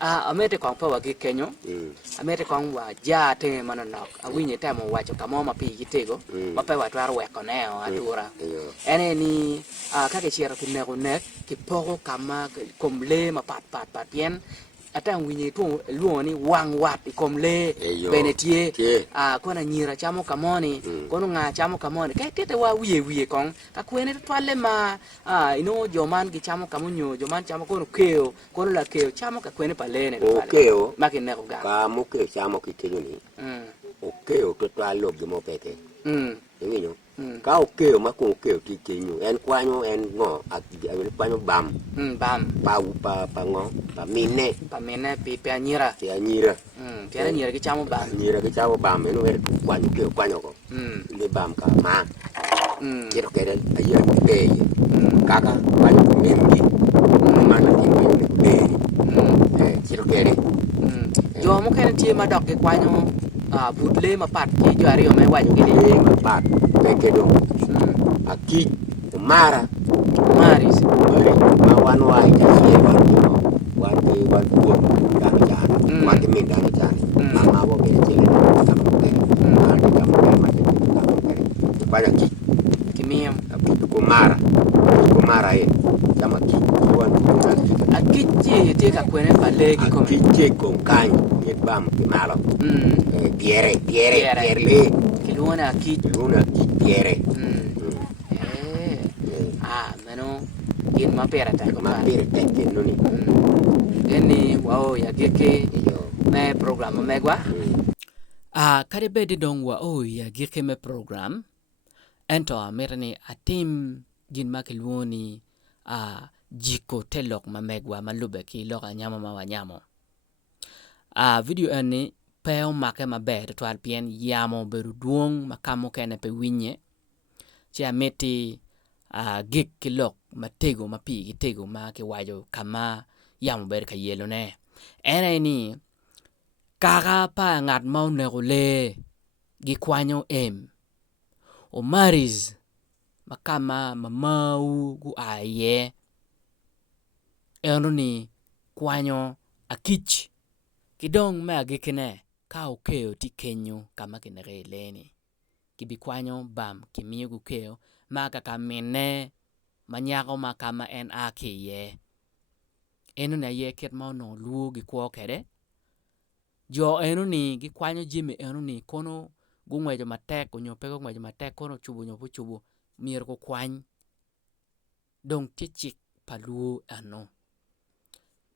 amete kong pa wagi kenyo amete kong wa ja te mananok awinye tamo wacho kamo ma pi gitego ma pe wa twaro weko neo atura ene ni kake chiero kinego nek kipogo kama komle ma pat yen ata winye to luoni wang wat komle benetie kona nyira chamo kamoni kono nga chamo kamoni ke tete wa wiye kong ka kwene twale ma ino joman gi chamo kamunyo joman chamo kono keo kono la keo chamo ka kwene palene keo maki ne ga ka mo ke chamo kitino ni keo to twalo gi mo pete ngiyo ka keo ma ko keo tikenyo en kwanyo en ngo en kwanyo bam pa ngo pa mine pi nyira nyira gi chamo bam eno er kwanyo keo kwanyo ko le bam ka ma quiero que él ayer de caca vaya con él mana que quiero que él yo mo ken tie ma dok ke kwanyo budle ma pat ki jwari yo me wajo ke le ma pat pe que do aquí maris ma wan wa ya si wan ko dan jana wan min dan jana ma wo ke tie ta mo ke ma ke vaya aquí kimiem kumara chama kiwan akichi te ka kwene palegi ko kiche con kan ye bam kimalo piere le kiluna piere meno in mapera ta ko mapera te noni eni wow ya geke me program megwa kare bedi dong wa ya geke me program ento amerani atim gin makiluoni jiko telok mamegwa malube ki loka nyamo ma wanyamo video eni peo make maber twal pien yamo beru duong makamo kene pe winye chi ameti gik kilok matego mapi gitego ma ki wajo kama yamo ber ka yelo ne ene ni kaka pa ngat mau nego le gi kwanyo o maris makama mamau gu aye eno ni kwanyo akich kidong me agikine ka okeo ti kenyo kama kinere leni kibi kwanyo bam kimiyo gu keo maka kamine manyako makama en akiye eno na ye ket mau no luo gi kwo kede jo eno ni gi kwanyo jimi eno ni kono gungwejo matek unyopego ngwejo matek kono chubu mier ko kwany dong tichik paluo ano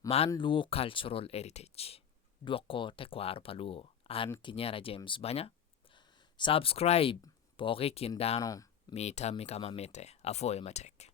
man luo cultural heritage dwoko te kwar paluo an Kinyera James Banya subscribe poke kindano mita mikama mete afoye matek